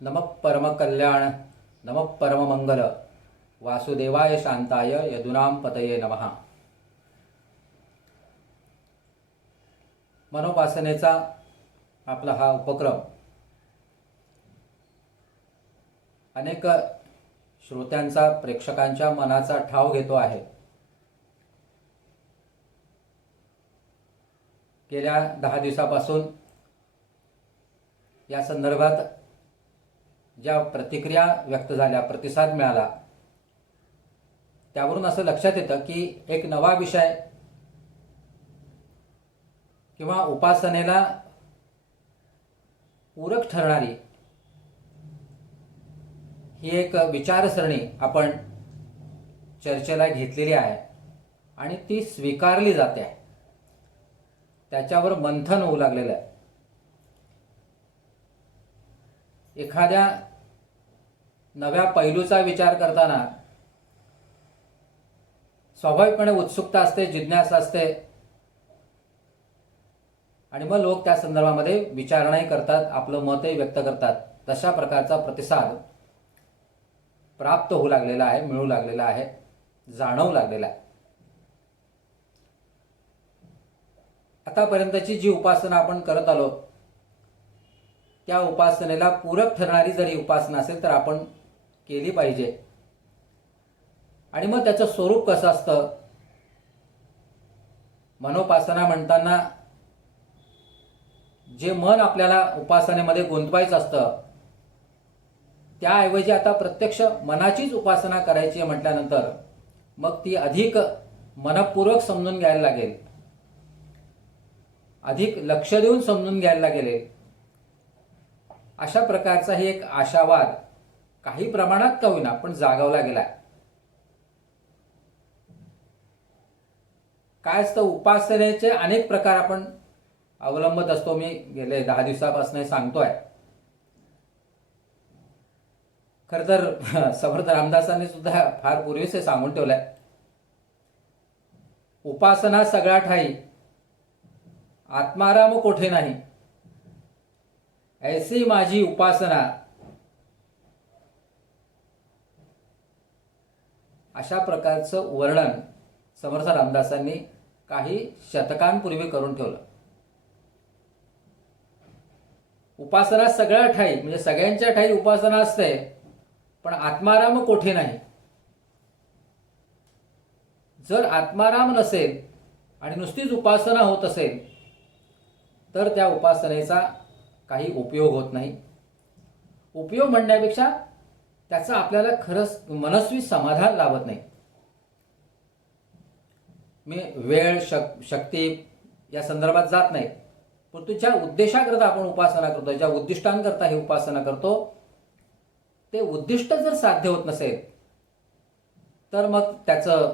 नमः परमकल्याण नमः परममंगल वासुदेवाय शांताय यदुनाम पतये नमः। मनोपासनेचा आपला हा उपक्रम अनेक श्रोत्यांचा प्रेक्षकांच्या मनाचा ठाव घेतो आहे। गेल्या 10 दिवसापासून या संदर्भात ज्या प्रतिक्रिया व्यक्त झाल्या, प्रतिसाद मिळाला, त्यावरून असं लक्षात येतं की एक नवा विषय किंवा उपासनेला पूरक ठरणारी ही एक विचारसरणी आपण चर्चेला घेतलेली आहे आणि ती स्वीकारली जाते आहे। त्याच्यावर मंथन होऊ लागलेलं आहे। एखाद्या नव्या पैलूचा विचार करताना स्वाभाविकपणे उत्सुकता असते, जिज्ञासा असते आणि मग लोक त्या संदर्भामध्ये विचारणाही करतात, आपलं मतही व्यक्त करतात। तशा प्रकारचा प्रतिसाद प्राप्त होऊ लागलेला आहे, मिळू लागलेला आहे, जाणवू लागलेला आहे। आतापर्यंतची जी उपासना आपण करत आलो त्या उपासनेला पूरक ठरणारी जरी उपासना असेल तर आपण केली पाहिजे। आणि मग त्याचं स्वरूप कसं असतं, मनोपासना म्हणताना जे मन आपल्याला उपासनेमध्ये गुंतवायचं असतं त्याऐवजी आता प्रत्यक्ष मनाचीच उपासना करायची आहे म्हटल्यानंतर मग ती अधिक मनपूर्वक समजून घ्यायला लागेल, अधिक लक्ष देऊन समजून घ्यायला लागेल। अशा प्रकारचा ही एक आशावाद काही प्रमाणात का होईना पण जागवला गेला। काय असतं, उपासनेचे अनेक प्रकार आपण अवलंबत असतो। मी गेले 10 दिवसापासून सांगतोय। खर तर समर्थ रामदासांनी सुद्धा फार पूर्वीच हे सांगून ठेवलंय, उपासना सगळ्या ठाई आत्माराम कोठे नाही, ऐसी माझी उपासना। अशा प्रकारचं वर्णन समर्थ रामदासांनी काही शतकांपूर्वी करून ठेवलं। उपासना सगळ्या ठाई म्हणजे सगळ्यांच्या ठाई उपासना असते, पण आत्माराम कोठे नाही। जर आत्माराम नसेल आणि नुसतीच उपासना होत असेल तर त्या उपासनेचा काही उपयोग होत नाही। उपयोग म्हणण्यापेक्षा त्याचा आपल्याला खरंच मनस्वी समाधान लाभत नाही। मी वेळ शक्ती या संदर्भात जात नाही, परंतु ज्या उद्देशाकरता आपण उपासना करतो, ज्या उद्दिष्टांकरता ही उपासना करतो, ते उद्दिष्ट जर साध्य होत नसेल तर मग त्याचं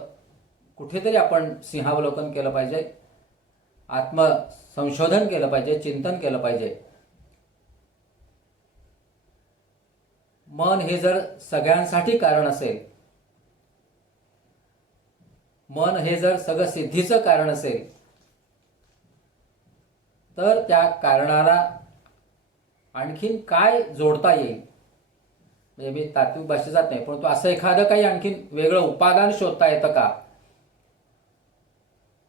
कुठेतरी आपण सिंहावलोकन केलं पाहिजे, आत्मसंशोधन केलं पाहिजे, चिंतन केलं पाहिजे। मन हे जर सगळ्यांसाठी कारण असेल, मन हे जर सगळं सिद्धीचं कारण असेल तर त्या कारणाला आणखीन काय जोडता येईल, म्हणजे मी तात्विक भाषेत जात नाही, परंतु असं एखादं काही आणखीन वेगळं उपादान शोधता येतं का।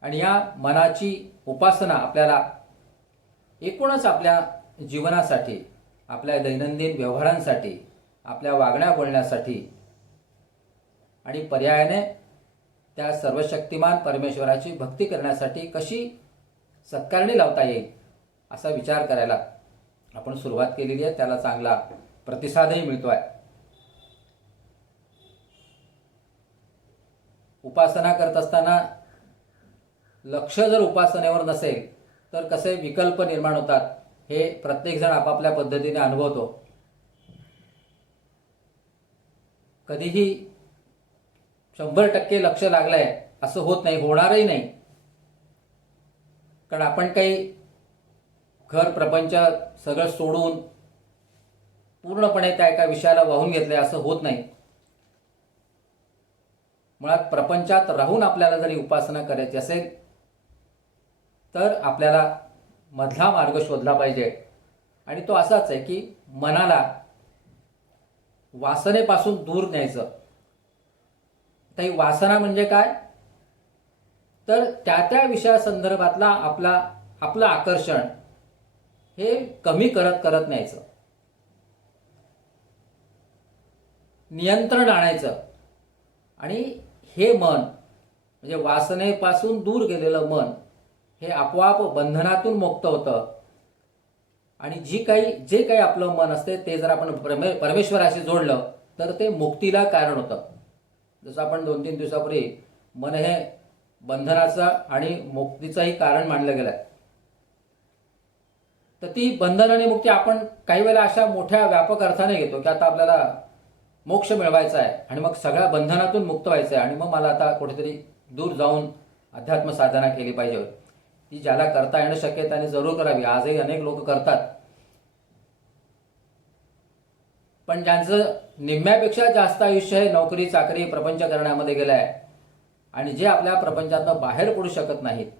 आणि या मनाची उपासना आपल्याला एकूणच आपल्या जीवनासाठी, आपल्या दैनंदिन व्यवहारांसाठी, आपल्या वागण्या बोलण्यासाठी आणि पर्यायाने त्या सर्वशक्तिमान परमेश्वराची भक्ती करण्यासाठी कशी सत्कारणी लावता येईल असा विचार करायला आपण सुरुवात केलेली आहे। त्याला चांगला प्रतिसादही मिळतोय। उपासना करत असताना लक्ष जर उपासनेवर नसेल तर कसे विकल्प निर्माण होतात हे प्रत्येक जण आपापल्या पद्धतीने अनुभवतो। कधीही 100% लक्ष लागलंय असं होत नाही, होणारही नाही। कारण आपण काही घर प्रपंच सगळं सोडून पूर्णपणे त्या एका विषयाला वाहून घेतलंय असं होत नाही। मुळात प्रपंचात राहून आपल्याला जरी उपासना करायची असेल तर आपल्याला मधला मार्ग शोधला पाहिजे। आणि तो असाच आहे की मनाला वासनेपासून दूर न्यायचं. तर ही वासना म्हणजे काय, तर त्या विषयासंदर्भातला आपलं आकर्षण हे कमी करत करत न्यायचं, नियंत्रण आणायचं. आणि हे मन म्हणजे वासनेपासून दूर गेलेलं मन हे आपोआप बंधनातून मुक्त होतं. आणि जे काही आपलं मन असते ते जर आपण परमेश्वराशी जोडलं तर ते मुक्तीला कारण होतं. जसं आपण 2-3 दिवसापूर्वी मन हे बंधनाचं आणि मुक्तीचंही कारण मानलं गेलं. तर ती बंधन आणि मुक्ती आपण काही वेळेला अशा मोठ्या व्यापक अर्थाने घेतो की आता आपल्याला मोक्ष मिळवायचा आहे आणि मग सगळ्या बंधनातून मुक्त व्हायचं आहे आणि मग मला आता कुठेतरी दूर जाऊन अध्यात्म साधना केली पाहिजे. ती ज्याला करता येणं शक्य आहे त्याने जरूर करावी. आजही अनेक लोक करतात. पण ज्यांचं निम्म्यापेक्षा जास्त आयुष्य हे नोकरी चाकरी प्रपंच करण्यामध्ये गेलं आहे आणि जे आपल्या प्रपंचातनं बाहेर पडू शकत नाहीत,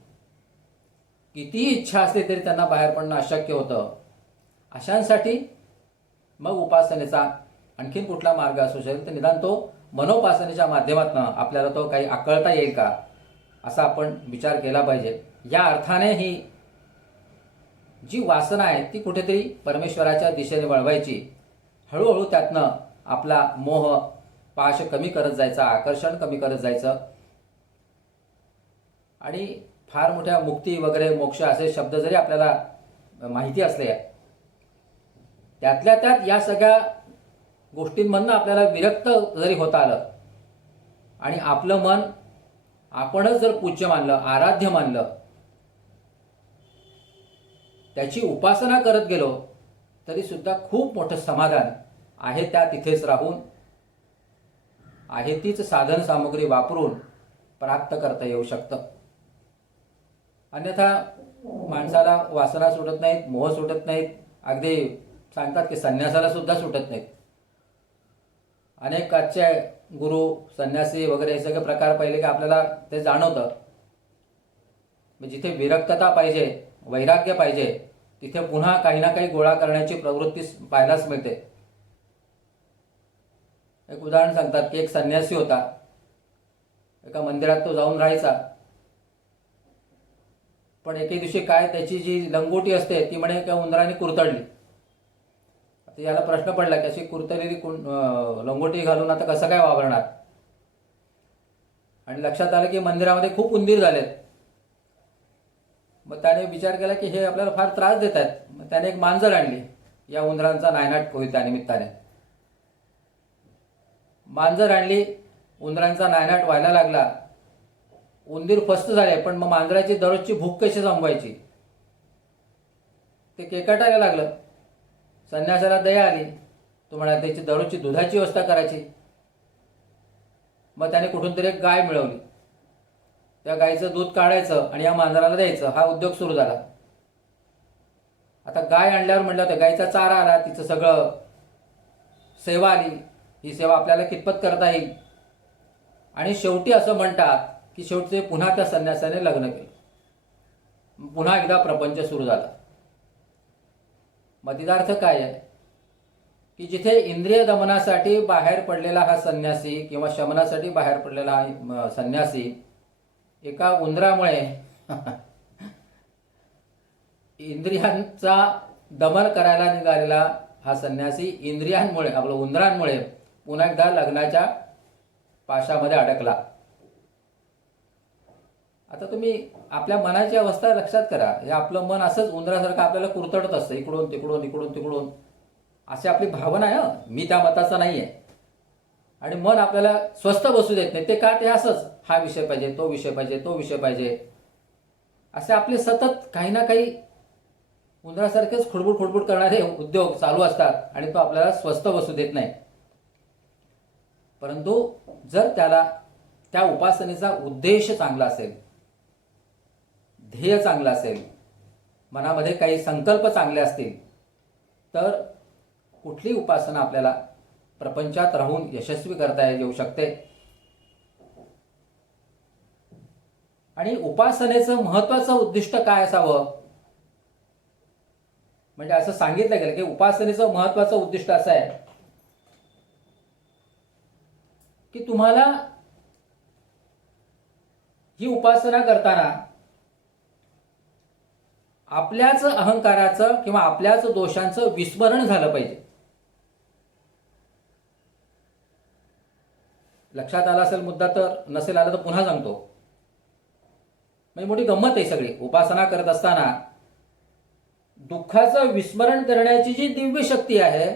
कितीही इच्छा असली तरी त्यांना बाहेर पडणं अशक्य होतं, अशांसाठी मग उपासनेचा आणखीन कुठला मार्ग असू शकेल तर निदान तो मनोपासनेच्या माध्यमातून आपल्याला तो काही आकळता येईल का असा आपण विचार केला पाहिजे. या अर्थाने ही जी वासना आहे ती कुठेतरी परमेश्वराच्या दिशेने वळवायची. हळूहळू त्यातनं आपला मोह पाश कमी करत जायचा, आकर्षण कमी करत जायचं. आणि फार मोठ्या मुक्ती वगैरे मोक्ष असे शब्द जरी आपल्याला माहिती असले, त्यातल्या त्यात या सगळ्या गोष्टींमधनं आपल्याला विरक्त जरी होता आलं आणि आपलं मन आपणच जर पूज्य मानलं, आराध्य मानलं, त्याची उपासना करत गेलो तरी सुद्धा खूप मोठं समाधान आहे त्या तिथेच राहून आहे तीच साधन सामग्री वापरून प्राप्त करता येऊ शकतं. अन्यथा माणसाला वासना सुटत नाहीत, मोह सुटत नाहीत, अगदी सांगतात की संन्यासाला सुद्धा सुटत नाहीत. अनेक आजचे गुरु संन्यासी वगैरे हे सगळे प्रकार पाहिले की आपल्याला ते जाणवतं. जिथे विरक्तता पाहिजे, वैराग्य पाहिजे, तिथे पुन्हा काही ना काही गोळा करण्याची प्रवृत्ती पाहायलाच मिळते. एक उदाहरण सांगतात की एक संन्यासी होता, एका मंदिरात तो जाऊन राहायचा. पण एके दिवशी काय त्याची जी लंगोटी असते ती म्हणे त्या उंदराने कुरतडली. आता याला प्रश्न पडला की अशी कुरतडलेली लंगोटी घालून आता कसं काय वावरणार. आणि लक्षात आलं की मंदिरामध्ये खूप उंदीर झालेत. मग त्याने विचार केला की हे आपल्याला फार त्रास देत आहेत. मग त्याने एक मांजर आणली या उंदरांचा नायनाट होईल त्या निमित्ताने. मांजर आणली, उंदरांचा नायनाट व्हायला लागला, उंदीर फस्त झाले. पण मग मांजराची दररोजची भूक कशी संपवायची ते केकाटायला लागलं. संन्यासाला दया आली. तो म्हणाला त्याची दररोजची दुधाची व्यवस्था करायची. मग त्याने कुठून तरी एक गाय मिळवली. त्या गायीचं दूध काढायचं आणि या मांजराला द्यायचं, हा उद्योग सुरू झाला. आता गाय आणल्यावर म्हटलं होतं गायीचा चारा आला, तिचं सगळं सेवा आली. ही सेवा आपल्याला कितपत करता येईल. आणि शेवटी असं म्हणतात की शेवटी पुन्हा त्या संन्यासाने लग्न केलं. पुन्हा एकदा प्रपंच सुरू झाला. मग तिचा अर्थ काय आहे की जिथे इंद्रिय दमनासाठी बाहेर पडलेला हा संन्यासी किंवा शमनासाठी बाहेर पडलेला हा संन्यासी एका उंदरामुळे इंद्रियांचा दमन करायला निघालेला हा संन्यासी इंद्रियांमुळे आपलं उंदरांमुळे पुन्हा एकदा लग्नाच्या पाशामध्ये अडकला. आता तुम्ही आपल्या मनाची अवस्था लक्षात करा. हे आपलं मन असंच उंदरासारखं आपल्याला कुरतडत असतं, इकडून तिकडून इकडून तिकडून. अशी आपली भावना आहे. मी त्या मताचा नाही आहे. आणि मन आपल्याला स्वस्थ बसू देत नाही. ते का, ते असंच हा विषय पाहिजे, तो विषय पाहिजे, तो विषय पाहिजे, असे आपले सतत काही ना काही उंदरासारखेच खुडबुड खुडबुड करणारे उद्योग चालू असतात आणि तो आपल्याला स्वस्थ बसू देत नाही. परंतु जर त्याला त्या उपासनेचा उद्देश चांगला असेल, ध्येय चांगलं असेल, मनामध्ये काही संकल्प चांगले असतील तर कुठली उपासना आपल्याला प्रपंचात राहून यशस्वी करता येऊ शकते. आणि उपासनेचं महत्त्वाचं उद्दिष्ट काय असावं, म्हणजे असं सांगितलं गेलं की उपासनेचं महत्त्वाचं उद्दिष्ट असं आहे की तुम्हाला ही उपासना करताना आपल्याच अहंकाराचं किंवा आपल्याच दोषांचं विस्मरण झालं पाहिजे. लक्षात आला असेल मुद्दा, तर नसेल आला तर पुन्हा सांगतो. म्हणजे मोठी गंमत आहे सगळी. उपासना करत असताना दुःखाचं विस्मरण करण्याची जी दिव्य शक्ती आहे,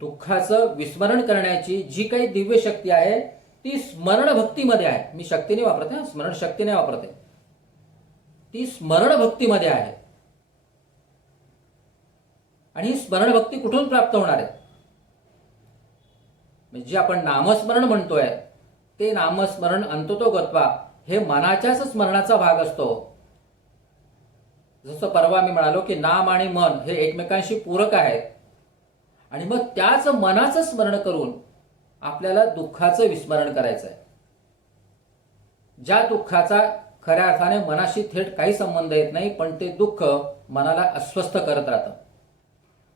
दुःखाचं विस्मरण करण्याची जी काही दिव्य शक्ती आहे ती स्मरण भक्तीमध्ये आहे. मी शक्ती नाही वापरते, स्मरण शक्ती नाही वापरते, ती स्मरण भक्तीमध्ये आहे. आणि ही स्मरण भक्ती कुठून प्राप्त होणार आहे? जे आपण नामस्मरण म्हणतोय ते नामस्मरण अंततोगत्वा हे मनाच्याच स्मरणाचा भाग असतो. जसं परवा मी म्हणालो की नाम आणि मन हे एकमेकांशी पूरक आहेत. आणि मग त्याच मनाचं स्मरण करून आपल्याला दुःखाचं विस्मरण करायचं आहे. ज्या दुःखाचा खऱ्या अर्थाने मनाशी थेट काही संबंध येत नाही, पण ते दुःख मनाला अस्वस्थ करत राहतं.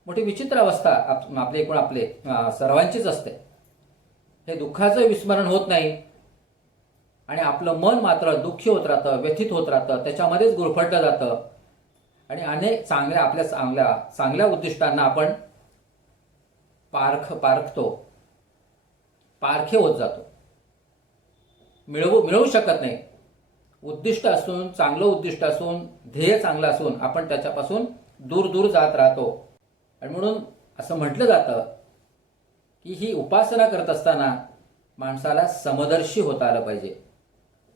मोठी विचित्र अवस्था आपले सर्वांचीच असते. हे दुःखाचं विस्मरण होत नाही आणि आपलं मन मात्र दुःखी होत राहतं, व्यथित होत राहतं, त्याच्यामध्येच गुरफटलं जातं. आणि अनेक चांगल्या उद्दिष्टांना आपण पारखे होत जातो, मिळवू शकत नाही. उद्दिष्ट असून, चांगलं उद्दिष्ट असून, ध्येय चांगलं असून आपण त्याच्यापासून दूर जात राहतो. आणि म्हणून असं म्हटलं जातं की ही उपासना करत असताना माणसाला समदर्शी होता आलं पाहिजे.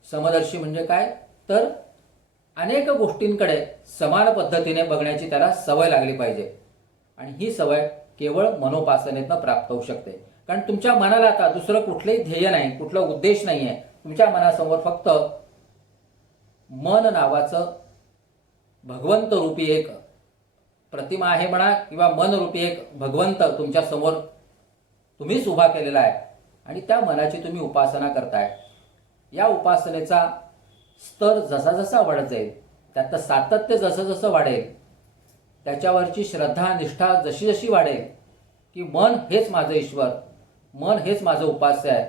समदर्शी म्हणजे काय? तर अनेक गोष्टींकडे समान पद्धतीने बघण्याची त्याला सवय लागली पाहिजे. आणि ही सवय केवळ मनोपासनेतनं प्राप्त होऊ शकते. कारण तुमच्या मनाला आता दुसरं कुठलंही ध्येय नाही, कुठला उद्देश नाही आहे. तुमच्या मनासमोर फक्त मन नावाचं भगवंत रूपी एक प्रतिमा आहे म्हणा, किंवा मन रूपी एक भगवंत तुमच्या समोर तुम्हीच उभा केलेला आहे. आणि त्या मनाची तुम्ही उपासना करताय. या उपासनेचा स्तर जसा जसा वाढत जाईल, त्याचं सातत्य जसं जसं वाढेल, त्याच्यावरची श्रद्धा निष्ठा जशी जशी वाढेल की मन हेच माझं ईश्वर, मन हेच माझं उपास्य आहे,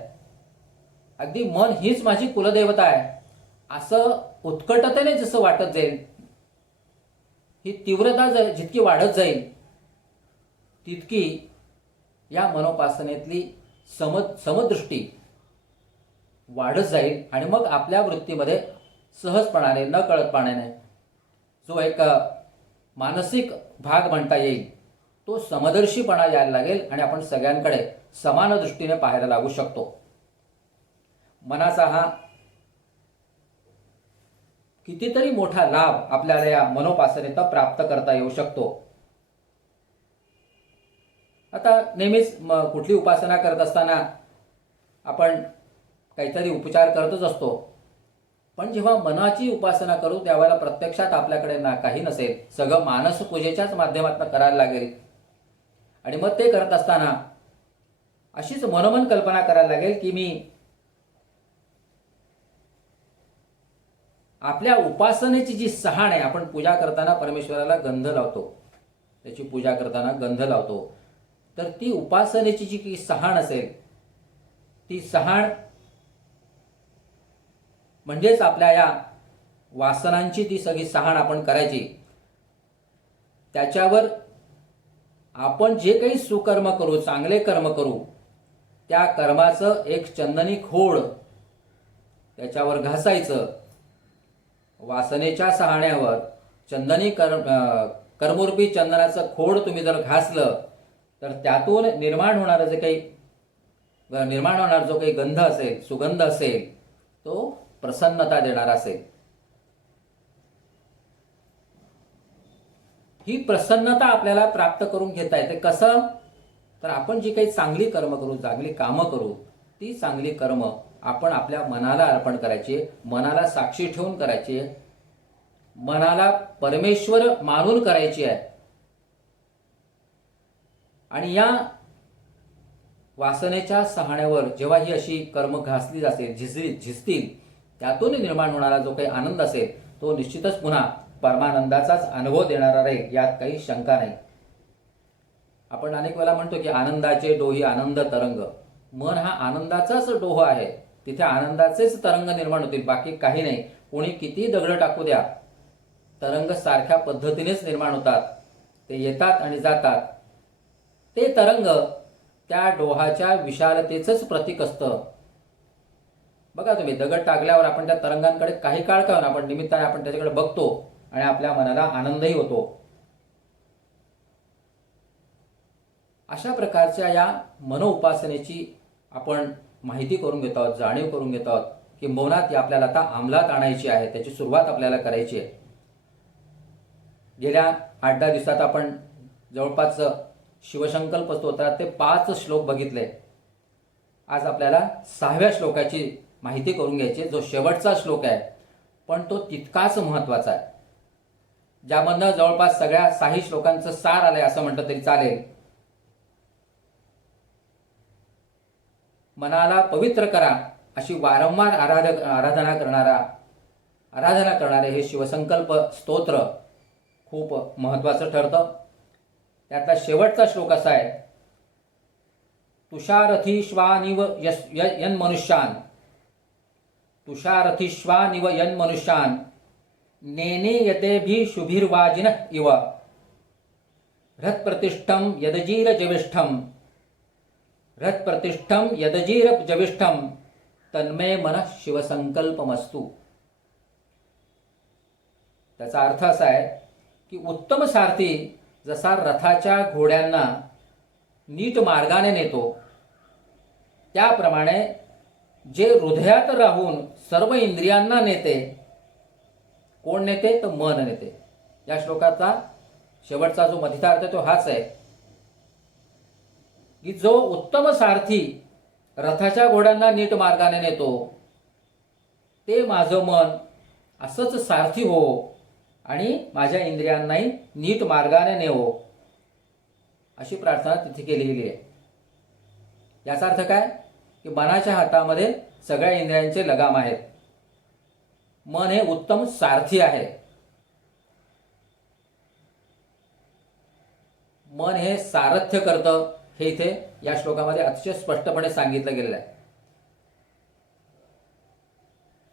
अगदी मन हीच माझी कुलदेवता आहे, असं उत्कटतेने जसं वाटत जाईल, ही तीव्रता जितकी वाढत जाईल तितकी या मनोपासनेतली समदृष्टी वाढत जाईल. आणि मग आपल्या वृत्तीमध्ये सहजपणाने, न कळतपणाने जो एक मानसिक भाग म्हणता येईल, तो समदर्शीपणा यायला लागेल आणि आपण सगळ्यांकडे समान दृष्टीने पाहायला लागू शकतो. मनाचा हा कितीतरी मोठा लाभ आपल्याला या मनोपासनेतून प्राप्त करता येऊ शकतो. आता नेहमीच कुठली उपासना करत असताना आपण काहीतरी उपचार करतच असतो. पण जेव्हा मनाची उपासना करू त्यावेळेला प्रत्यक्षात आपल्याकडे काही नसेल, सगळं मानस पूजेच्याच माध्यमातून करायला लागेल. आणि मग ते करत असताना अशीच मनोमन कल्पना करायला लागेल की मी आपल्या उपासनेची जी सहाण आहे, आपण पूजा करताना परमेश्वराला गंध लावतो, त्याची पूजा करताना गंध लावतो, तर ती उपासनेची जी काही सहाण असेल, ती सहाण म्हणजेच आपल्या या वासनांची ती सगळी सहाण आपण करायची. त्याच्यावर आपण जे काही सुकर्म करू, चांगले कर्म करू, त्या कर्माचं एक चंदनी खोड त्याच्यावर घासायचं. वासनेच्या सहाण्यावर चंदनी कर्मरूपी चंदनाचं खोड तुम्ही जर घासलं तर त्यातून निर्माण होणारा जो काही गंध असेल, सुगंध असेल, तो प्रसन्नता देणारा असेल. ही प्रसन्नता आपल्याला प्राप्त करून घेता येते. कसं? तर आपण जी काही चांगली कर्म करू, चांगली कामं करू, ती चांगली कर्म आपण आपल्या मनाला अर्पण करायची, मनाला साक्षी ठेवून करायची, मनाला परमेश्वर मानून करायची आहे. आणि या वासनेच्या सहाण्यावर जेव्हा ही अशी कर्म घासली जातील, झिजतील, त्यातून निर्माण होणारा जो काही आनंद असेल तो निश्चितच पुन्हा परमानंदाचाच अनुभव देणारा राहील, यात काही शंका नाही. आपण अनेक वेळा म्हणतो की आनंदाचे डोही आनंद तरंग. मन हा आनंदाचाच डोह आहे. तिथे आनंदाचेच तरंग निर्माण होतील, बाकी काही नाही. कोणी किती दगड टाकू द्या, तरंग सारख्या पद्धतीनेच निर्माण होतात. ते येतात आणि जातात. ते तरंग त्या डोहाच्या विशालतेचंच प्रतीक असतं. बघा तुम्ही, दगड टाकल्यावर आपण त्या तरंगांकडे काही काळ का होईना आपण निमित्ताने आपण त्याच्याकडे बघतो आणि आपल्या मनाला आनंदही होतो. अशा प्रकारच्या या मनोउपासनेची आपण माहिती करून घेत आहोत, जाणीव करून घेत आहोत. किंबहुना ती आपल्याला आता अंमलात आणायची आहे, त्याची सुरुवात आपल्याला करायची आहे. गेल्या 8-10 दिवसात आपण जवळपास शिवसंकल्प स्तोत्रात ते 5 श्लोक बघितले. आज आपल्याला 6व्या श्लोकाची माहिती करून घ्यायची, जो शेवटचा श्लोक आहे, पण तो तितकाच महत्त्वाचा आहे. ज्यामधनं जवळपास सगळ्या 6 श्लोकांचं सार आलंय असं म्हटलं तरी चालेल. मनाला पवित्र करा अशी वारंवार आराधना करणारे हे शिवसंकल्प स्तोत्र खूप महत्त्वाचं ठरतं. त्यातला शेवटचा श्लोक असा आहे, तुषारथीश्वानिव यन्मनुष्यान् तुषारथीश्वानिव यन्मनुष्यान् नेने यतेभिः शुभिर्वाजिनः इव हृत्प्रतिष्ठं यदजीरजविष्ठं तन्मे मनः शिवसंकल्पमस्तु. त्याचा अर्थ असा आहे की उत्तम सारथी जसा रथाच्या घोड्यांना नीट मार्गाने नेतो, त्याप्रमाणे जे हृदयात राहून सर्व इंद्रियांना नेते, कोण नेते तर मन नेते. या श्लोकाचा शेवटचा जो मथितार्थ तो हाच आहे की जो उत्तम सारथी रथाच्या घोड्यांना नीट मार्गाने नेतो, ते माझं मन असंच सारथी हो आणि माझ्या इंद्रियांनाही नीट मार्गाने नेवो, अशी प्रार्थना तिथे केलेली आहे. याचा अर्थ काय की मनाच्या हातामध्ये सगळ्या इंद्रियांचे लगाम आहेत. मन हे उत्तम सारथी आहे. मन हे सारथ्य करतं, हे इथे या श्लोकामध्ये अतिशय स्पष्टपणे सांगितलं गेलेलं आहे.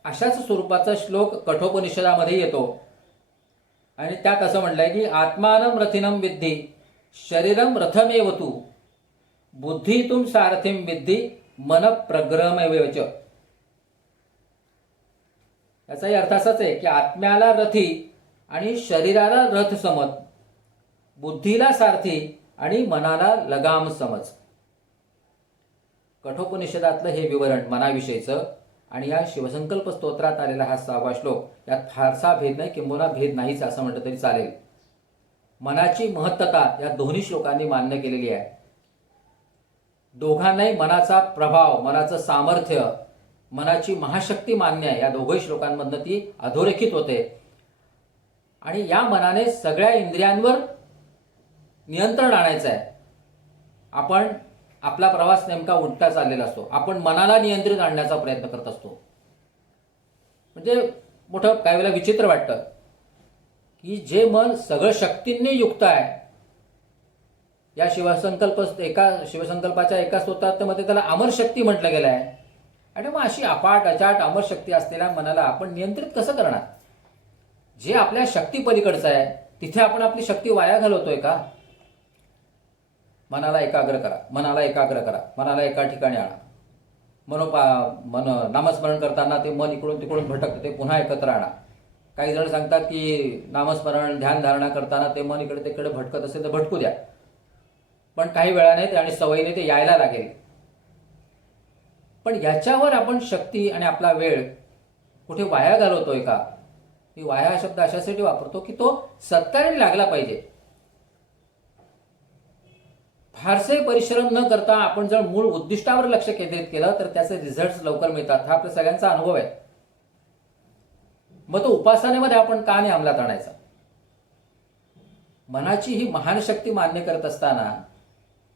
अशाच स्वरूपाचा श्लोक कठोपनिषदामध्ये येतो आणि त्यात असं म्हटलंय की आत्मानं रथिनं विद्धी शरीरम रथमेव तू बुद्धीतून सारथिं विद्धी मन प्रग्रहमेवच. याचाही अर्थ असाच आहे की आत्म्याला रथी आणि शरीराला रथ समज, बुद्धीला सारथी आणि मनाला लगाम समज. कठोपनिषदातलं हे विवरण मनाविषयीचं आणि या शिवसंकल्प स्तोत्रात आलेला हा 6वा श्लोक, यात फारसा भेद नाही, किंबहुना भेद नाहीच असं म्हटलं तरी चालेल. मनाची महत्तता या दोन्ही श्लोकांनी मान्य केलेली आहे. दोघांनाही मनाचा प्रभाव, मनाचं सामर्थ्य, मनाची महाशक्ती मान्य आहे. या दोघही श्लोकांमधनं ती अधोरेखित होते. आणि या मनाने सगळ्या इंद्रियांवर नियंत्रण आणायचं आहे. आपण आपला प्रवास नेमका उलटा चाललेला असतो. आपण मनाला नियंत्रित आणण्याचा प्रयत्न करत असतो. म्हणजे मोठं काही वेळेला विचित्र वाटतं की जे मन सगळं शक्तींनी युक्त आहे, या शिवसंकल्पाच्या एका स्तोत्रामध्ये त्याला अमर शक्ती म्हटलं गेलं आहे. आणि मग अशी अपाट अचाट अमर शक्ती असलेल्या मनाला आपण नियंत्रित कसं करणार? जे आपल्या शक्ती पलीकडचं आहे तिथे आपण आपली शक्ती वाया घालवतोय का? मनाला एकाग्र करा, मनाला एकाग्र करा, मनाला एका ठिकाणी आणा. नामस्मरण करताना ते मन इकडून तिकडून भटकतं, ते पुन्हा एकत्र आणा. काही जण सांगतात की नामस्मरण ध्यानधारणा करताना ते मन इकडे तिकडे भटकत असेल तर भटकू द्या, पण काही वेळाने ते आणि सवयीने ते यायला लागेल. पण याच्यावर आपण शक्ती आणि आपला वेळ कुठे वाया घालवतोय का? मी वाया हा शब्द अशासाठी वापरतो की तो सत्काराने लागला पाहिजे. फारसे परिश्रम न करता आपण जर मूळ उद्दिष्टावर लक्ष केंद्रित केलं तर त्याचे रिझल्ट्स लवकर मिळतात. हा आपल्या सगळ्यांचा अनुभव आहे. मग तो उपासनेमध्ये आपण का नाही अंमलात आणायचा? मनाची ही महान शक्ती मान्य करत असताना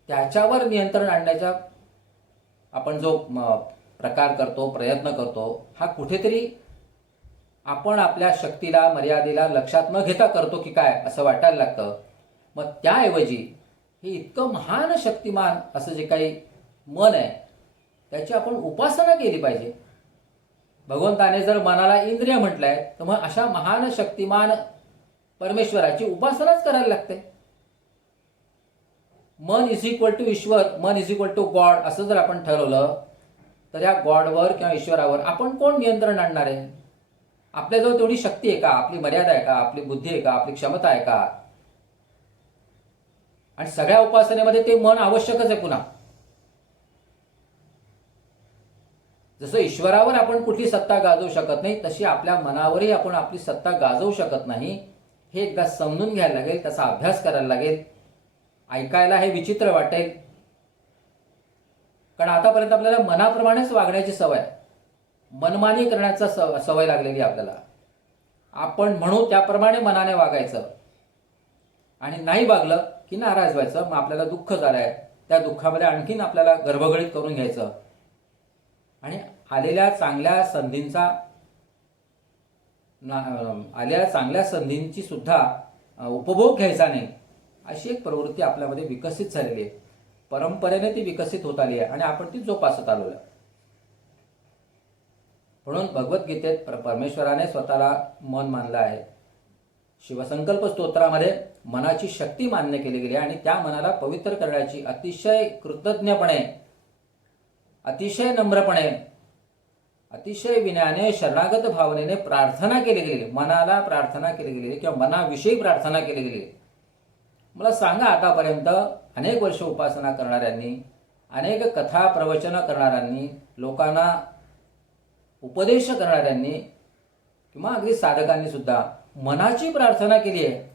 त्याच्यावर नियंत्रण आणण्याचा आपण जो प्रकार करतो, प्रयत्न करतो, हा कुठेतरी आपण आपल्या शक्तीला, मर्यादेला लक्षात न घेता करतो की काय असं वाटायला लागतं. मग त्याऐवजी हे इतकं महान शक्तिमान असं जे काही मन आहे त्याची आपण उपासना केली पाहिजे. भगवंताने जर मनाला इंद्रिय म्हटलंय तर मग अशा महान शक्तिमान परमेश्वराची उपासनाच करायला लागते. मन इज इक्वल टू ईश्वर, मन इज इक्वल टू गॉड असं जर आपण ठरवलं तर या गॉडवर किंवा ईश्वरावर आपण कोण नियंत्रण आणणार आहे? आपल्याजवळ तेवढी शक्ती आहे का? आपली मर्यादा आहे का? आपली बुद्धी आहे का? आपली क्षमता आहे का? आणि सगळ्या उपासनेमध्ये ते मन आवश्यकच आहे. पुन्हा जसं ईश्वरावर आपण कुठली सत्ता गाजवू शकत नाही तशी आपल्या मनावरही आपण आपली सत्ता गाजवू शकत नाही. हे एकदा समजून घ्यायला लागेल, त्याचा अभ्यास करायला लागेल. ऐकायला हे विचित्र वाटेल, कारण आतापर्यंत आपल्याला मनाप्रमाणेच वागण्याची सवय, मनमानी करण्याचा सवय लागलेली आपल्याला. आपण म्हणू त्याप्रमाणे मनाने वागायचं आणि नाही वागलं की नाराज व्हायचं. मग आपल्याला दुःख झालंय, त्या दुःखामध्ये आणखीन आपल्याला गर्भगळीत करून घ्यायचं आणि आलेल्या चांगल्या संधींची सुद्धा उपभोग घ्यायचा नाही, अशी एक प्रवृत्ती आपल्यामध्ये विकसित झालेली आहे. परंपरेने ती विकसित होत आली आहे आणि आपण ती जोपासत आलो आहे. म्हणून भगवद्गीतेत परमेश्वराने स्वतःला मन मानलं आहे. शिवसंकल्प स्तोत्रामध्ये मनाची शक्ती मान्य केली गेली आणि त्या मनाला पवित्र करण्याची अतिशय कृतज्ञपणे, अतिशय नम्रपणे, अतिशय विनयाने, शरणागत भावनेने प्रार्थना केली गेली. मनाला प्रार्थना केली गेली किंवा मनाविषयी प्रार्थना केली गेली. मला सांगा, आतापर्यंत अनेक वर्ष उपासना करणाऱ्यांनी, अनेक कथा प्रवचन करणाऱ्यांनी, लोकांना उपदेश करणाऱ्यांनी किंवा अगदी साधकांनी सुद्धा मनाची प्रार्थना केली आहे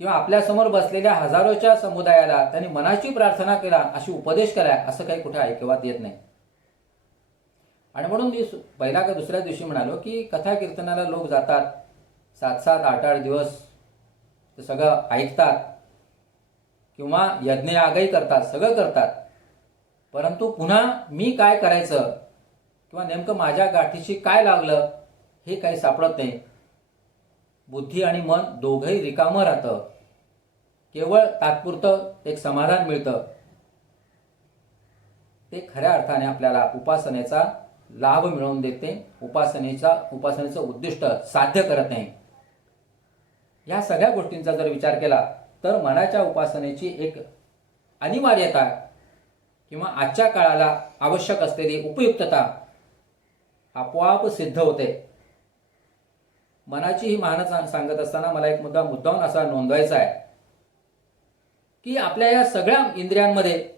किंवा आपल्यासमोर बसलेल्या हजारोच्या समुदायाला त्यांनी मनाची प्रार्थना केला, अशी उपदेश केलाय, असं काही कुठे ऐकवात येत नाही. आणि म्हणून मी पहिला का दुसऱ्या दिवशी म्हणालो की कथा कीर्तनाला लोक जातात, 7-7, 8-8 दिवस ते सगळं ऐकतात किंवा यज्ञ यागही करतात, सगळं करतात. परंतु पुन्हा मी काय करायचं किंवा नेमकं माझ्या गाठीशी काय लागलं हे काही सापडत नाही. बुद्धी आणि मन दोघंही रिकामं राहतं. केवळ तात्पुरतं एक समाधान मिळतं. ते खऱ्या अर्थाने आपल्याला उपासनेचा लाभ मिळवून देते, उपासनेचं उद्दिष्ट साध्य करत नाही. या सगळ्या गोष्टींचा जर विचार केला तर मनाच्या उपासनेची एक अनिवार्यता किंवा आजच्या काळाला आवश्यक असलेली उपयुक्तता आपोआप सिद्ध होते. मनाची ही महान सांगत असताना मला एक मुद्दाम असा नोंदवायचा आहे की आपल्या या सगळ्या इंद्रियांमध्ये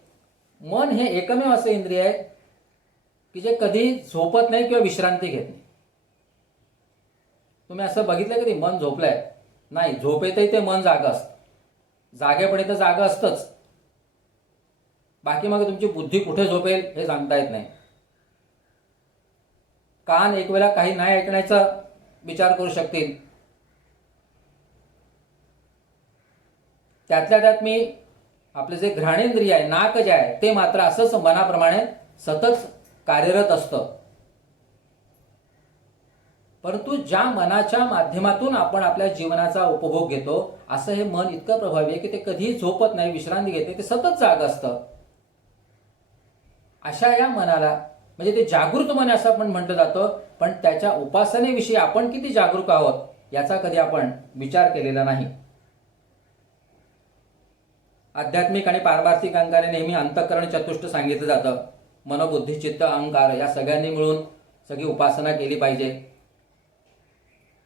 मन हे एकमेव असं इंद्रिय आहे की जे कधी झोपत नाही किंवा विश्रांती घेत नाही. तुम्ही असं बघितलं कधी मन झोपलंय? नाही, झोपेतही ते मन जागं असतं, जागेपणी तर जागं असतंच. बाकी मग तुमची बुद्धी कुठे झोपेल हे सांगता येत नाही. कान एक वेळा काही नाही ऐकण्याचा विचार करू शकतील. त्यातल्या त्यात मी आपले जे घ्राणेंद्रिय आहे, नाक जे आहे, ते मात्र असंच मनाप्रमाणे सतत कार्यरत असतं. परंतु ज्या मनाच्या माध्यमातून आपण आपल्या जीवनाचा उपभोग घेतो, असं हे मन इतकं प्रभावी आहे की ते कधीही झोपत नाही, विश्रांती घेत नाही, ते सतत जाग असतं. अशा या मनाला म्हणजे ते जागृत मन असं आपण म्हटलं जातं, पण त्याच्या उपासनेविषयी आपण किती जागरूक आहोत याचा कधी आपण विचार केलेला नाही. आध्यात्मिक आणि पारमार्थिक अंगाने नेहमी अंतःकरण चतुष्ट सांगितलं जातं. मनोबुद्धी चित्त अहंकार या सगळ्यांनी मिळून सगळी उपासना केली पाहिजे.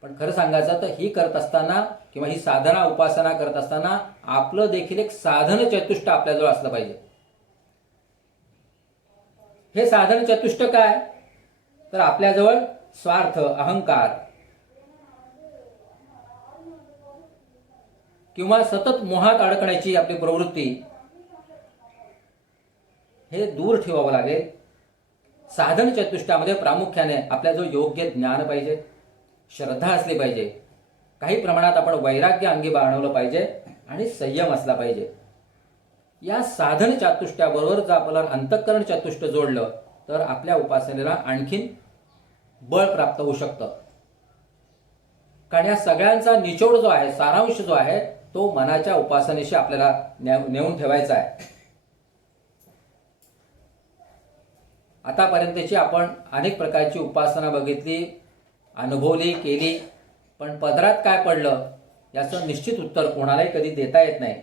पण खरं सांगायचं तर ही करत असताना किंवा ही साधना उपासना करत असताना आपलं देखील एक साधन चतुष्ट आपल्याजवळ असलं पाहिजे. हे साधन चतुष्ट काय? तर आपल्याजवळ स्वार्थ, अहंकार किंवा सतत मोहात अडकण्याची आपली प्रवृत्ती हे दूर ठेवावं लागेल. साधन चतुष्टामध्ये प्रामुख्याने आपल्याजवळ योग्य ज्ञान पाहिजे, श्रद्धा असली पाहिजे, काही प्रमाणात आपण वैराग्य अंगी बाळगलं पाहिजे आणि संयम असला पाहिजे. या साधन चतुष्ट्याबरोबर जर आपल्याला अंतःकरण चतुष्ट जोडलं तर आपल्या उपासनेला आणखीन बळ प्राप्त होऊ शकतं. कारण या सगळ्यांचा निचोड जो आहे, सारांश जो आहे, तो मनाच्या उपासनेशी आपल्याला नेऊन ठेवायचा आहे. आतापर्यंतची आपण अनेक प्रकारची उपासना बघितली, अनुभवली, केली, पण पदरात काय पडलं याचं निश्चित उत्तर कोणालाही कधी देता येत नाही.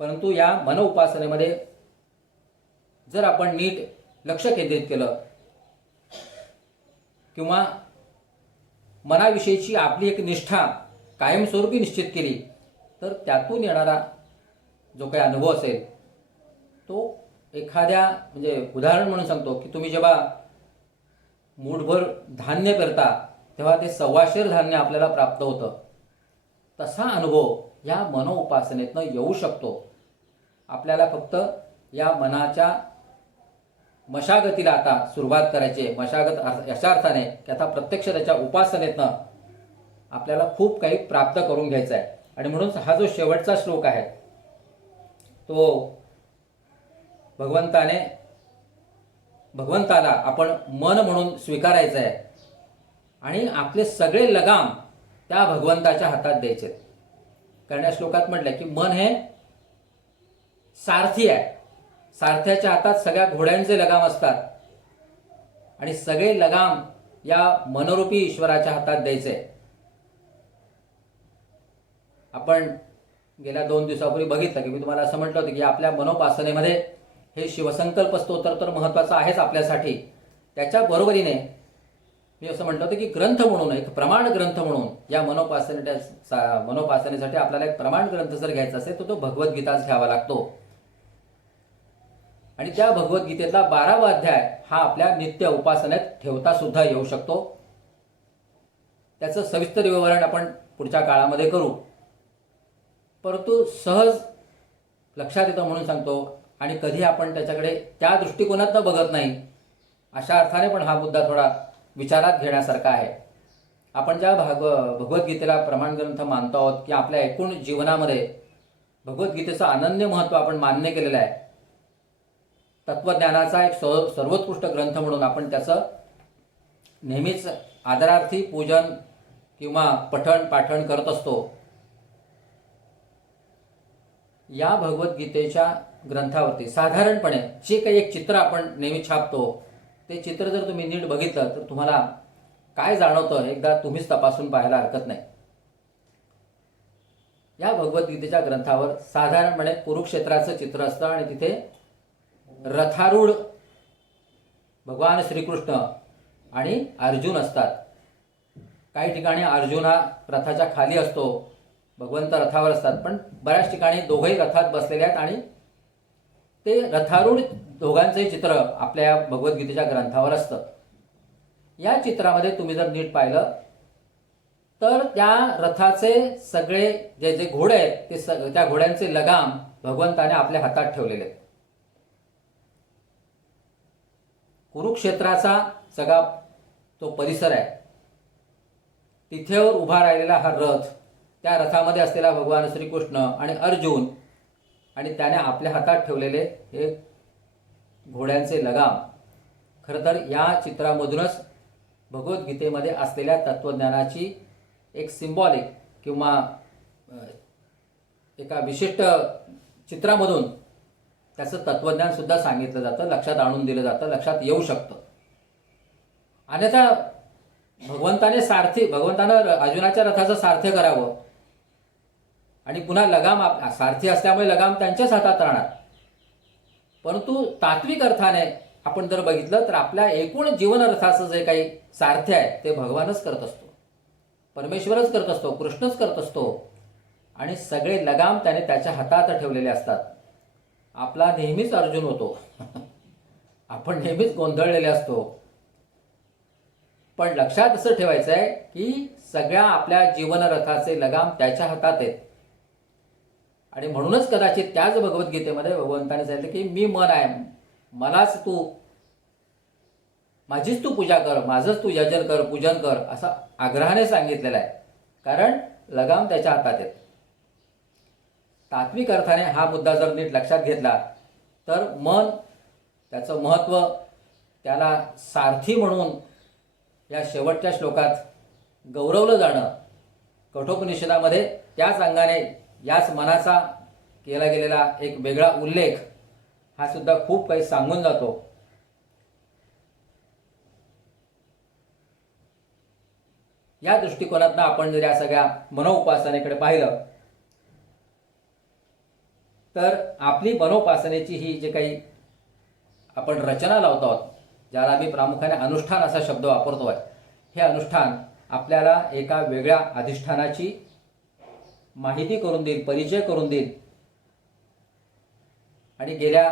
परंतु या मन उपासनेमध्ये जर आपण नीट लक्ष केंद्रित केलं किंवा मनाविषयीची आपली एक निष्ठा कायमस्वरूपी निश्चित केली, तर त्यातून येणारा जो काही अनुभव असेल तो एखाद्या, म्हणजे उदाहरण म्हणून सांगतो की तुम्ही जेव्हा मूठभर धान्य पेरता तेव्हा ते 1.25 धान्य आपल्याला प्राप्त होतं. तसा अनुभव या मनोउपासनेतनं येऊ शकतो. आपल्याला फक्त या मनाच्या मशागतीला आता सुरुवात करायची आहे. मशागत अशा अर्थाने की आता प्रत्यक्ष त्याच्या उपासनेतनं आपल्याला खूप काही प्राप्त करून घ्यायचं आहे. आणि म्हणून हा जो शेवटचा श्लोक आहे तो भगवंताला आपण मन म्हणून स्वीकारायचं आहे आणि आपले सगळे लगाम त्या भगवंताच्या हातात द्यायचे. कारण या श्लोकात म्हटलं की मन हे सारथी आहे. सारथ्याच्या हातात सगळ्या घोड्यांचे लगाम असतात आणि सगळे लगाम या मनोरूपी ईश्वराच्या हातात द्यायचे. आपण गेल्या 2 दिवसापूर्वी बघितलं की मी तुम्हाला असं म्हटलं होतं की आपल्या मनोपासनेमध्ये हे शिवसंकल्प स्तोत्र तर महत्त्वाचं आहेच आपल्यासाठी. त्याच्या बरोबरीने मी असं म्हटलं होतं की ग्रंथ म्हणून, एक प्रमाण ग्रंथ म्हणून या मनोपासनेसाठी आपल्याला एक प्रमाण ग्रंथ जर घ्यायचा असेल तर तो भगवद्गीताच घ्यावा लागतो. आणि त्या भगवद्गीतेतला 12वा अध्याय हा आपल्या नित्य उपासनेत ठेवता सुद्धा येऊ शकतो. त्याचं सविस्तर विवरण आपण पुढच्या काळामध्ये करू. परंतु सहज लक्षात येतं म्हणून सांगतो. आणि कधी आपण त्याच्याकडे त्या दृष्टिकोनातनं बघत नाही, अशा अर्थाने पण हा मुद्दा थोडा विचारात घेण्यासारखा आहे. आपण ज्या भगवद्गीतेला प्रमाण ग्रंथ मानतो आहोत की आपल्या एकूण जीवनामध्ये भगवद्गीतेचं अनन्य महत्त्व आपण मान्य केलेलं आहे. तत्वज्ञानाचा एक सर्वोत्कृष्ट ग्रंथ म्हणून आपण त्याचं नेहमीच आदरार्थी पूजन किंवा पठण पाठण करत असतो. या भगवद्गीतेच्या ग्रंथावरती साधारणपणे जे काही एक चित्र आपण नेहमी छापतो ते चित्र जर तुम्ही नीट बघितलं तर तुम्हाला काय जाणवतं एकदा तुम्हीच तपासून पाहायला हरकत नाही. या भगवद्गीतेच्या ग्रंथावर साधारणपणे कुरुक्षेत्राचं चित्र असतं आणि तिथे रथारूढ भगवान श्रीकृष्ण आणि अर्जुन असतात. काही ठिकाणी अर्जुन हा रथाच्या खाली असतो, भगवंत रथावर असतात, पण बऱ्याच ठिकाणी दोघंही रथात बसलेले आहेत आणि ते रथारूढ दोघांचंही चित्र आपल्या भगवद्गीतेच्या ग्रंथावर असतं. या चित्रामध्ये तुम्ही जर नीट पाहिलं तर त्या रथाचे सगळे जे जे घोडे आहेत ते त्या घोड्यांचे लगाम भगवंताने आपल्या हातात ठेवलेले आहेत. कुरुक्षेत्राचा सगळा तो परिसर आहे, तिथेवर उभा राहिलेला हा रथ, त्या रथामध्ये असलेला भगवान श्रीकृष्ण आणि अर्जुन आणि त्याने आपल्या हातात ठेवलेले हे घोड्यांचे लगाम. खरं तर या चित्रामधूनच भगवद्गीतेमध्ये असलेल्या तत्वज्ञानाची एक सिम्बॉलिक किंवा एका विशिष्ट चित्रामधून त्याचं तत्वज्ञान सुद्धा सांगितलं जातं, लक्षात आणून दिलं जातं, लक्षात येऊ शकतं. अन्यथा भगवंतानं अर्जुनाच्या रथाचं सारथ्य करावं आणि पुन्हा लगाम सारथी असल्यामुळे लगाम त्यांच्याच हातात राहणार. परंतु तात्विक अर्थाने आपण जर बघितलं तर आपल्या एकूण जीवनरथाचं जे काही सारथ्य आहे ते भगवानच करत असतो, परमेश्वरच करत असतो, कृष्णच करत असतो आणि सगळे लगाम त्याने त्याच्या हातात ठेवलेले असतात. आपला नेहमीच अर्जुन होतो आपण नेहमीच गोंधळलेले असतो. पण लक्षात असं ठेवायचं आहे की सगळ्या आपल्या जीवनरथाचे लगाम त्याच्या हातात आहेत. आणि म्हणूनच कदाचित त्याच भगवद्गीतेमध्ये भगवंताने सांगितलं की मी मन आहे, मलाच तू, माझीच तू पूजा कर, माझंच तू यजन कर, पूजन कर, असं आग्रहाने सांगितलेलं आहे. कारण लगाम त्याच्या हातात आहेत. तात्विक अर्थाने हा मुद्दा जर नीट लक्षात घेतला तर मन, त्याचं महत्त्व, त्याला सारथी म्हणून या शेवटच्या श्लोकात गौरवलं जाणं, कठोपनिषदामध्ये त्याच अंगाने याच मनाचा केला गेलेला एक वेगळा उल्लेख हा सुद्धा खूप काही सांगून जातो. या दृष्टिकोनातून आपण जर या सगळ्या मनोपासनेकडे पाहिलं तर आपली मनोपासनेची ही जे काही आपण रचना लावतो आहोत, ज्याला आम्ही प्रामुख्याने अनुष्ठान असा शब्द वापरतो आहे, हे अनुष्ठान आपल्याला एका वेगळ्या अधिष्ठानाची माहिती करून देईल, परिचय करून देईल. आणि गेल्या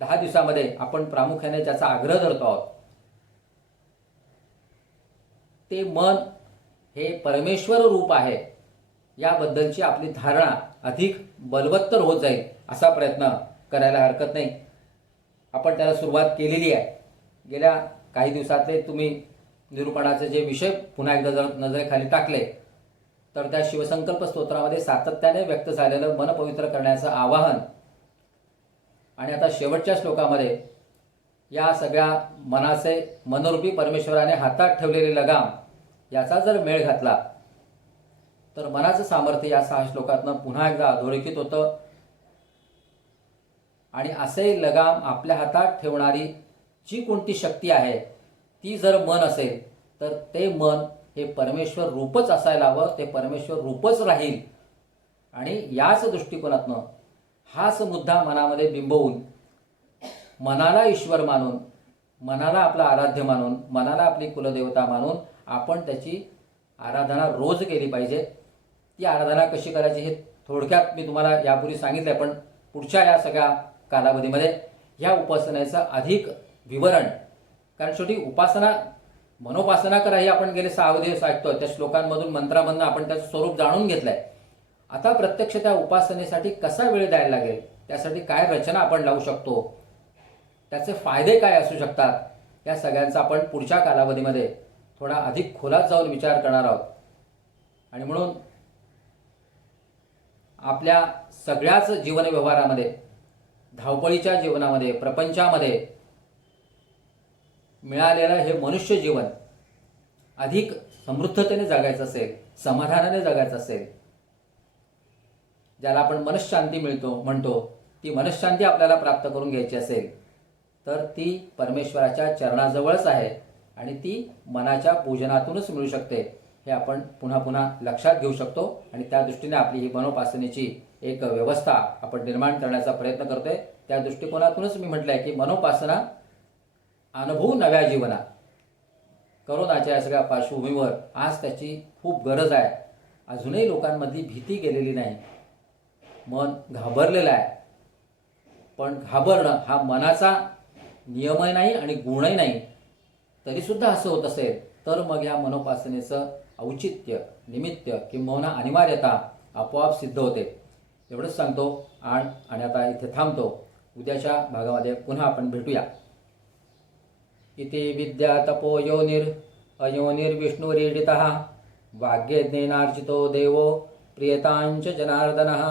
10 दिवसामध्ये आपण प्रामुख्याने ज्याचा आग्रह धरतो आहोत ते मन हे परमेश्वर रूप आहे याबद्दलची आपली धारणा अधिक बलवत्तर होत जाईल असा प्रयत्न करायला हरकत नाही. आपण त्याला सुरुवात केलेली आहे. गेल्या काही दिवसातले तुम्ही निरूपणाचे जे विषय पुन्हा एकदा जर नजरेखाली टाकले तर त्या शिवसंकल्प स्तोत्रामध्ये सातत्याने व्यक्त झालेलं मन पवित्र करण्याचं आवाहन आणि आता शेवटच्या श्लोकामध्ये या सगळ्या मनाचे मनरूपी परमेश्वराने हातात ठेवलेली लगाम याचा जर मेळ घातला तर मनाचं सामर्थ्य या 6 श्लोकातनं पुन्हा एकदा अधोरेखित होतं. आणि असे लगाम आपल्या हातात ठेवणारी जी कोणती शक्ती आहे ती जर मन असेल तर ते मन हे परमेश्वर रूपच असायला हवं, ते परमेश्वर रूपच राहील. आणि याच दृष्टिकोनातनं हाच मुद्दा मनामध्ये बिंबवून मनाला ईश्वर मानून, मनाला आपला आराध्य मानून, मनाला आपली कुलदेवता मानून आपण त्याची आराधना रोज केली पाहिजे. ती आराधना कशी करायची हे थोडक्यात मी तुम्हाला यापूर्वी सांगितलं, पण पुढच्या या सगळ्या कालावधीमध्ये ह्या उपासनेचं अधिक विवरण, कारण शेवटी उपासना मनोपासना करा हे आपण गेले 6 दिवस ऐकतोय, त्या श्लोकांमधून मंत्रामधून आपण त्याचं स्वरूप जाणून घेतलंय. आता प्रत्यक्ष त्या उपासनेसाठी कसा वेळ द्यायला लागेल, त्यासाठी काय रचना आपण लावू शकतो, त्याचे फायदे काय असू शकतात, या सगळ्यांचा आपण पुढच्या कालावधीमध्ये थोडा अधिक खोलात जाऊन विचार करणार आहोत. आणि म्हणून आपल्या सगळ्याच जीवन व्यवहारामध्ये, धावपळीच्या जीवनामध्ये, प्रपंचामध्ये मिळालेलं हे मनुष्य जीवन अधिक समृद्धतेने जगायचं असेल, समाधानाने जगायचं असेल, ज्याला आपण मनःशांती म्हणतो, ती मनःशांती आपल्याला प्राप्त करून घ्यायची असेल तर ती परमेश्वराच्या चरणाजवळच आहे आणि ती मनाच्या पूजनातूनच मिळू शकते. हे आपण पुन्हा पुन्हा लक्षात घेऊ शकतो आणि त्या दृष्टीने आपली ही मनोपासनेची एक व्यवस्था आपण निर्माण करण्याचा प्रयत्न करतोय. त्या दृष्टिकोनातूनच मी म्हटलं आहे की मनोपासना अनुभव नव्या जीवना, करोनाच्या या सगळ्या पार्श्वभूमीवर आज त्याची खूप गरज आहे. अजूनही लोकांमधली भीती गेलेली नाही, मन घाबरलेलं आहे. पण घाबरणं हा मनाचा नियमही नाही आणि गुणही नाही. तरीसुद्धा असं होत असेल तर मग या मनोपासनेचं औचित्य, निमित्त किंबहुना अनिवार्यता आपोआप सिद्ध होते. एवढंच सांगतो आणि आता इथे थांबतो. उद्याच्या भागामध्ये पुन्हा आपण भेटूया. इति विद्या तपो अयोनिर्विष्णुरीडितः वाग्यज्ञेनार्चितो देवो प्रियतांच जनार्दनः.